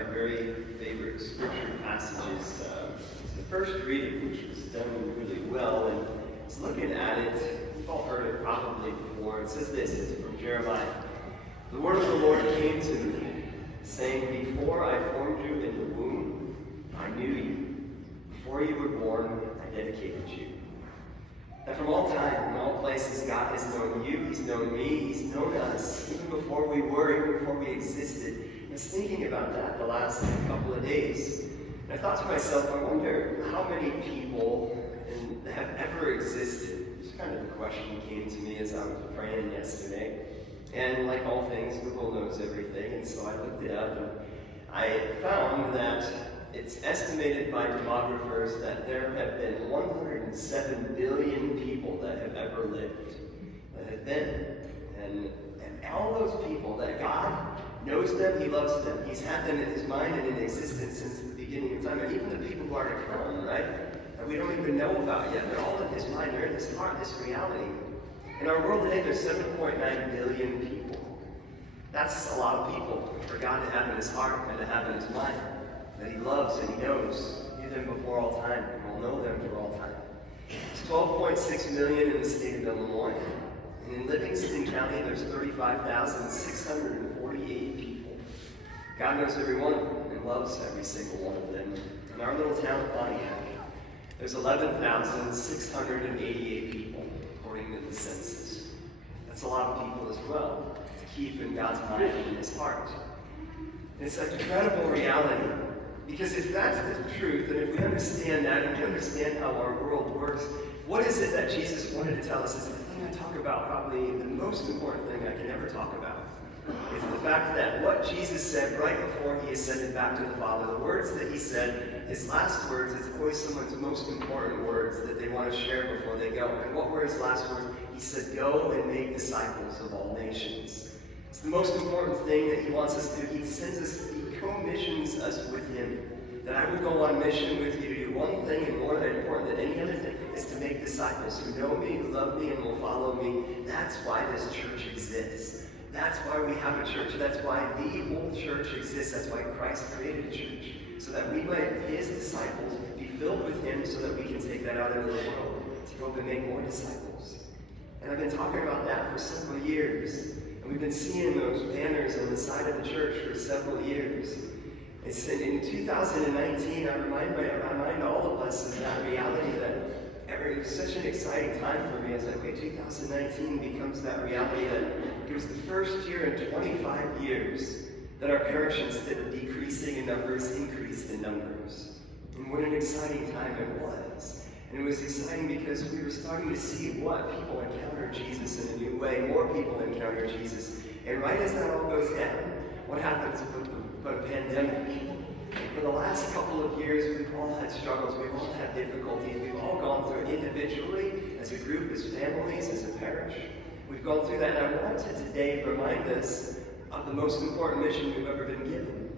my very favorite scripture passages. It's the first reading, which was done really well, and it's looking at it. You've all heard it probably before. It says this, it's from Jeremiah. The word of the Lord came to me, saying, before I formed you in the womb, I knew you. Before you were born, I dedicated you. And from all time, in all places, God has known you, He's known me, He's known us, even before we were, even before we existed. I was thinking about that the last couple of days. And I thought to myself, I wonder how many people have ever existed. Just kind of a question came to me as I was praying yesterday. And like all things, Google knows everything, and so I looked it up, and I found that it's estimated by demographers that there have been 107 billion people that have ever lived, that have been. And all those people that God knows them, He loves them. He's had them in His mind and in existence since the beginning of time. And even the people who are to come, right, that we don't even know about yet, they're all in His mind, they're in His heart, this reality. In our world today, there's 7.9 billion people. That's a lot of people for God to have in His heart and to have in His mind. That He loves and He knows. He knew them before all time and will know them for all time. There's 12.6 million in the state of Illinois. And in Livingston County, there's 35,648 people. God knows every one of them and loves every single one of them. In our little town of Pontiac, there's 11,688 people, according to the census. That's a lot of people as well to keep in God's mind and in His heart. And it's an incredible reality. Because if that's the truth, and if we understand that, and we understand how our world works, what is it that Jesus wanted to tell us? It's the thing I talk about, probably the most important thing I can ever talk about. It's the fact that what Jesus said right before He ascended back to the Father, the words that He said, His last words, it's always someone's most important words that they want to share before they go. And what were His last words? He said, go and make disciples of all nations. It's the most important thing that He wants us to do. He sends us, He commissions us with Him. That I would go on mission with you to do one thing, and more important than any other thing, is to make disciples who know me, who love me, and will follow me. That's why this church exists. That's why we have a church. That's why the whole church exists. That's why Christ created a church. So that we might, His disciples, be filled with Him so that we can take that out into the world to go and make more disciples. And I've been talking about that for several years. And we've been seeing those banners on the side of the church for several years. It's in 2019, I remind all of us of that reality that it was such an exciting time for me. As 2019 becomes that reality that it was the first year in 25 years that our parish, instead of decreasing in numbers, increased in numbers. And what an exciting time it was. And it was exciting because we were starting to see what people encounter Jesus in a new way. More people encounter Jesus. And right as that all goes down, what happens but a pandemic? For the last couple of years, we've all had struggles, we've all had difficulties, we've all gone through it individually, as a group, as families, as a parish. We've gone through that, and I want to today remind us of the most important mission we've ever been given.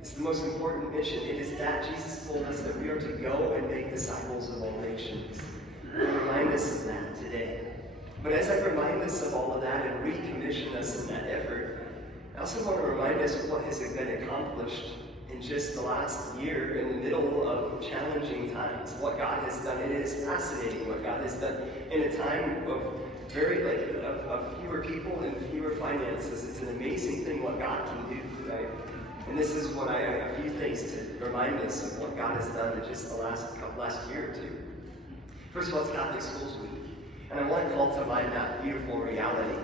It's the most important mission. It is that Jesus told us that we are to go and make disciples of all nations. I remind us of that today. But as I remind us of all of that and recommission us in that effort, I also want to remind us of what has been accomplished in just the last year in the middle of challenging times. What God has done. It is fascinating what God has done in a time of of fewer people and fewer finances. It's an amazing thing what God can do, right? And this is what a few things to remind us of what God has done in just the last year or two. First of all, it's Catholic Schools Week. And I want to call to mind that beautiful reality.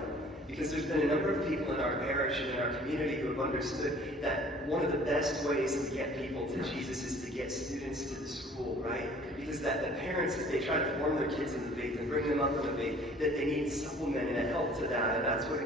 Because there's been a number of people in our parish and in our community who have understood that one of the best ways to get people to Jesus is to get students to the school, right? Because that the parents, as they try to form their kids in the faith and bring them up in the faith, that they need supplement and a help to that, and that's what a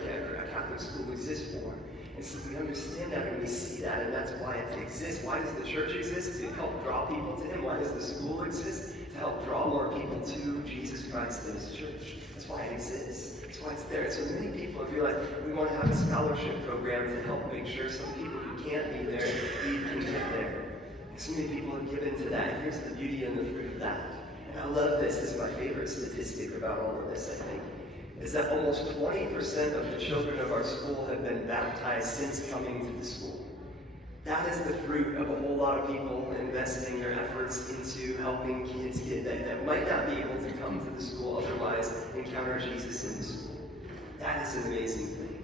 Catholic school exists for. And so we understand that and we see that, and that's why it exists. Why does the church exist? To help draw people to Him. Why does the school exist? To help draw more people to Jesus Christ and His church. That's why it exists. That's why it's there. So many people have realized we want to have a scholarship program to help make sure some people who can't be there can get there. And so many people have given to that. And here's the beauty and the fruit of that. And I love this. This is my favorite statistic about all of this, I think. Is that almost 20% of the children of our school have been baptized since coming to the school. That is the fruit of a whole lot of people investing their efforts into helping kids that might not be able to come to the school otherwise encounter Jesus in the school. That is an amazing thing.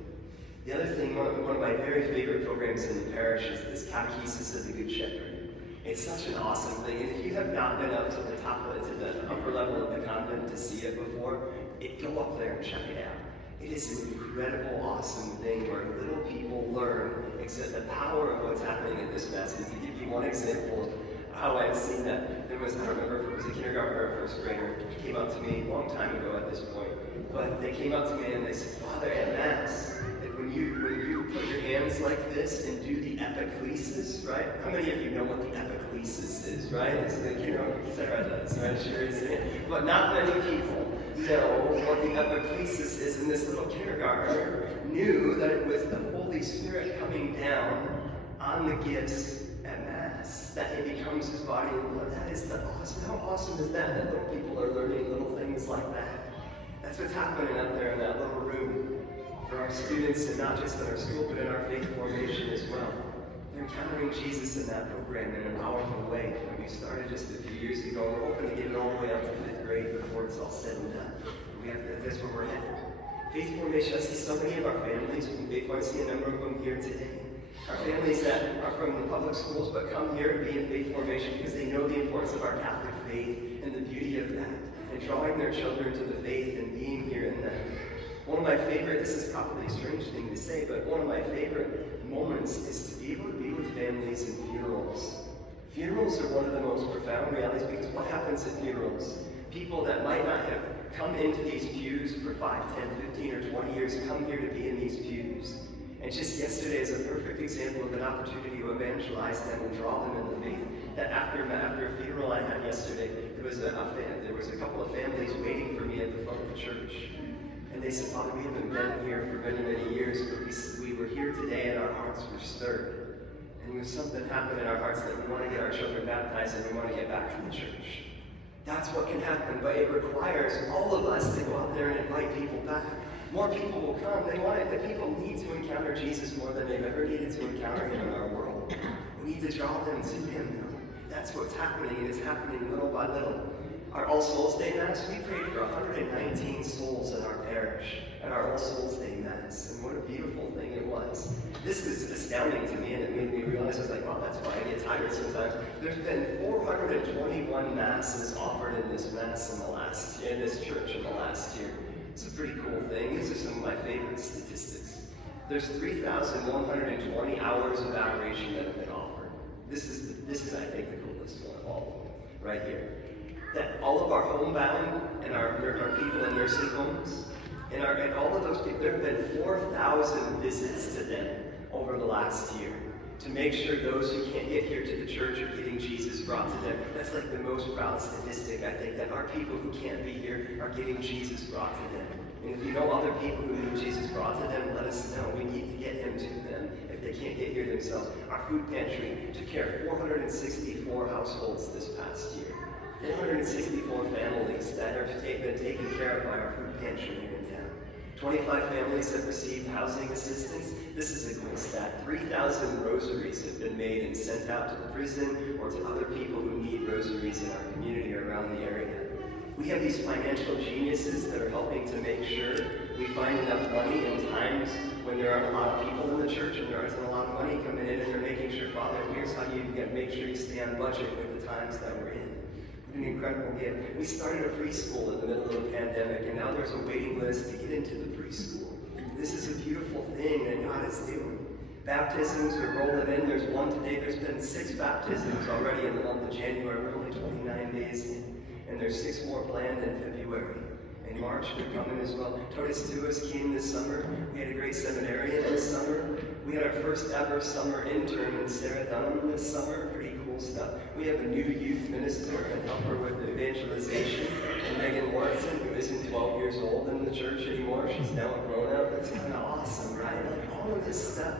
The other thing, one of my very favorite programs in the parish is this Catechesis of the Good Shepherd. It's such an awesome thing, and if you have not been up to the upper level of the convent to see it before, go up there and check it out. It is an incredible, awesome thing where little people learn the power of what's happening in this Mass. And to give you one example of how I've seen that, I don't remember if it was a kindergartner or a first grader, came up to me a long time ago at this point, but they came up to me and they said, Father, at Mass, when you put your hands like this and do the epiclesis, right? How many of you know what the epiclesis is, right? It's like, Sarah does, right? Sure is it. But not many people know what the epiclesis is, and this little kindergartner knew that it was the Holy Spirit coming down on the gifts at Mass, that it becomes his body and blood. That is awesome. How awesome is that little people are learning little things like that? That's what's happening up there in that little room for our students, and not just in our school, but in our faith formation as well. They're encountering Jesus in that program in a powerful way. We started just a few years ago. We're hoping to get it all the way up to 5th grade before it's all said and done. That's where we're headed. Faith formation, I see so many of our families from Faith Formation. I see a number of them here today. Our families that are from the public schools but come here to be in faith formation because they know the importance of our Catholic faith and the beauty of that, and drawing their children to the faith and being here in that. One of my favorite, this is probably a strange thing to say, but one of my favorite moments is to be able to be with families in funerals. Funerals are one of the most profound realities because what happens at funerals? People that might not have come into these pews for 5, 10, 15, or 20 years come here to be in these pews. And just yesterday is a perfect example of an opportunity to evangelize them and draw them in the faith. That after a funeral I had yesterday, there was a couple of families waiting for me at the front of the church. And they said, Father, we haven't been here for many, many years, but we were here today and our hearts were stirred. And there was something happened in our hearts that we want to get our children baptized and we want to get back to the church. That's what can happen, but it requires all of us to go out there and invite people back. More people will come. The people need to encounter Jesus more than they've ever needed to encounter him in our world. We need to draw them to him now. That's what's happening, and it's happening little by little. Our All Souls Day Mass, we prayed for 119 souls in our parish at our All Souls Day Mass, and what a beautiful thing it was. This was astounding to me, and it made me realize, I was like, wow, that's why I get tired sometimes. There's been 421 Masses offered in this Mass in this church in the last year. It's a pretty cool thing. These are some of my favorite statistics. There's 3,120 hours of adoration that have been offered. This is I think, the coolest one of all of them, right here. That all of our homebound and our people in nursing homes, and all of those people, there have been 4,000 visits to them over the last year to make sure those who can't get here to the church are getting Jesus brought to them. That's like the most proud statistic, I think, that our people who can't be here are getting Jesus brought to them. And if you know other people who need Jesus brought to them, let us know. We need to get him to them if they can't get here themselves. Our food pantry took care of 464 households this past year. 464 families that have been taken care of by our food pantry here in town. 25 families have received housing assistance. This is a cool stat. 3,000 rosaries have been made and sent out to the prison or to other people who need rosaries in our community or around the area. We have these financial geniuses that are helping to make sure we find enough money in times when there aren't a lot of people in the church and there isn't a lot of money coming in, and they're making sure, Father, here's how you make sure you stay on budget with the times that we're in. An incredible gift. We started a preschool in the middle of the pandemic, and now there's a waiting list to get into the preschool. This is a beautiful thing that God is doing. Baptisms are rolling in. There's one today. There's been 6 baptisms already in the month of January. We're only 29 days in, and there's 6 more planned in February. In March, they're coming as well. Totus Tuus came this summer. We had a great seminarian this summer. We had our first ever summer intern in Sarah Dunham this summer. Pretty cool stuff. We have a new youth minister and helper with evangelization, and Megan Lawrenson, who isn't 12 years old in the church anymore. She's now a grown-up. It's kind of awesome, right? Like all of this stuff.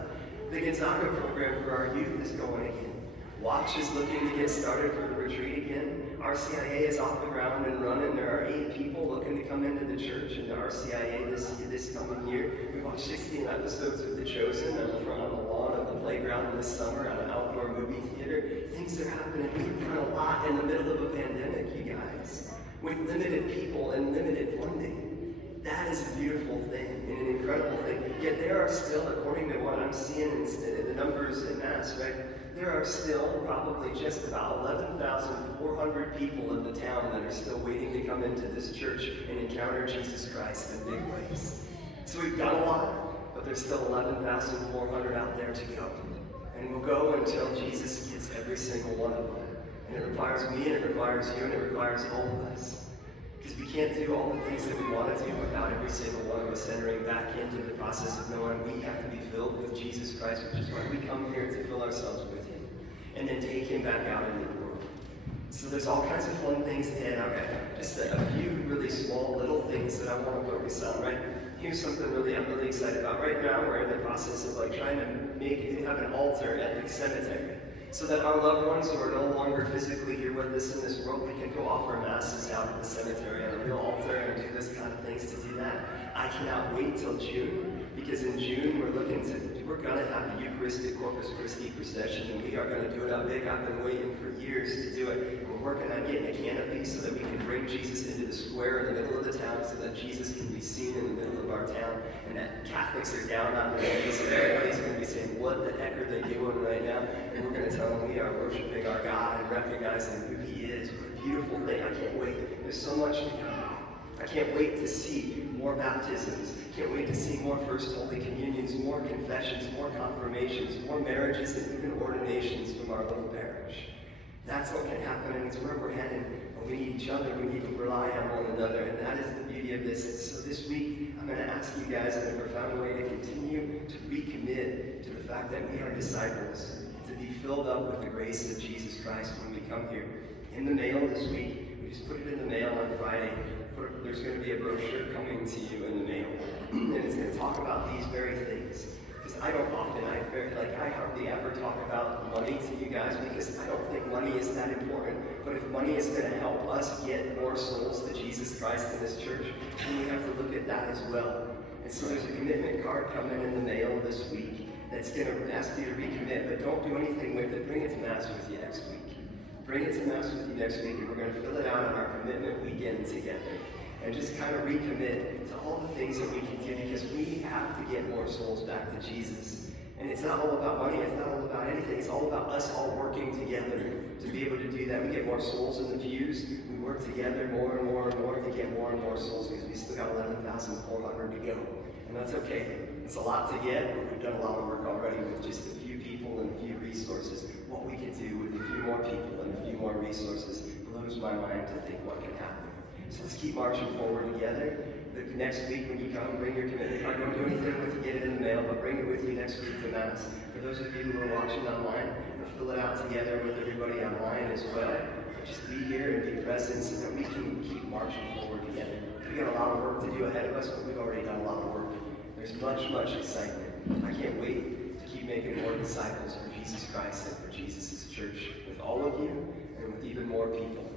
The Gonzaga program for our youth is going again. Watch is looking to get started for the retreat again. RCIA is off the ground and running. There are 8 people looking to come into the church, into RCIA this coming year. We watched 16 episodes of The Chosen on the lawn of the playground this summer at an outdoor movie theater. Things are happening. We've done a lot in the middle of a pandemic, you guys, with limited people and limited funding. That is a beautiful thing and an incredible thing. Yet there are still, according to what I'm seeing in the numbers in Mass, right? There are still probably just about 11,400 people in the town that are still waiting to come into this church and encounter Jesus Christ in big ways. So we've done a lot, but there's still 11,400 out there to go. And we'll go until Jesus gets every single one of them. And it requires me, and it requires you, and it requires all of us. Because we can't do all the things that we want to do without every single one of us entering back into the process of knowing we have to be filled with Jesus Christ, which is why we come here to fill ourselves with Him, and then take Him back out into the world. So there's all kinds of fun things ahead. Okay, just a few really small little things that I want to focus on, right? Here's something I'm really excited about. Right now, we're in the process of trying to have an altar at the cemetery, so that our loved ones who are no longer physically here with us in this world, we can go offer masses out at the cemetery on a real altar and do this kind of things to do that. I cannot wait till June, because in June we're going to have a Eucharistic Corpus Christi procession, and we are going to do it up big. I've been waiting for years to do it. We're working on getting a canopy so that we can bring Jesus into the square in the middle of the town, so that Jesus can be seen in the middle of our town, and that Catholics are down on their knees, and everybody's going to be saying, what the heck are they doing right now? And we're going to tell them we are worshiping our God and recognizing who He is. What a beautiful thing. I can't wait. There's so much to come. I can't wait to see more baptisms. Can't wait to see more First Holy Communions, more confessions, more confirmations, more marriages, and even ordinations from our little parish. That's what can happen, and it's where we're headed. But we need each other. We need to rely on one another, and that is the beauty of this. So this week, I'm going to ask you guys in a profound way to continue to recommit to the fact that we are disciples, to be filled up with the grace of Jesus Christ when we come here. In the mail this week, we just put it in the mail on Friday. There's going to be a brochure coming to you in the mail, and it's going to talk about these very things. Because I hardly ever talk about money to you guys, because I don't think money is that important. But if money is going to help us get more souls to Jesus Christ in this church, then we have to look at that as well. And so there's a commitment card coming in the mail this week that's going to ask you to recommit, but don't do anything with it. Bring it to Mass with you next week. Bring it to Mass with you next week, and we're going to fill it out on our commitment weekend together. And just kind of recommit to all the things that we can do, because we have to get more souls back to Jesus. And it's not all about money, it's not all about anything, it's all about us all working together to be able to do that. We get more souls in the pews, we work together more and more and more to get more and more souls, because we still got 11,400 to go. And that's okay. It's a lot to get, but we've done a lot of work already with just a few people and a few resources. What we can do with a few more people and a few more resources blows my mind to think what can happen. So let's keep marching forward together. The next week when you come, bring your commitment card. Don't do anything with it, get it in the mail, but bring it with you next week to Mass. For those of you who are watching online, we'll fill it out together with everybody online as well. Just be here and be present so that we can keep marching forward together. We got a lot of work to do ahead of us, but we've already done a lot of work. There's much excitement. I can't wait to keep making more disciples for Jesus Christ and for Jesus' church with all of you and with even more people.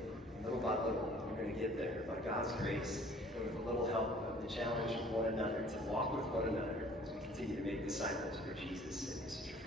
Little by little, we're going to get there by God's grace and with a little help of the challenge of one another to walk with one another as we continue to make disciples for Jesus in His church.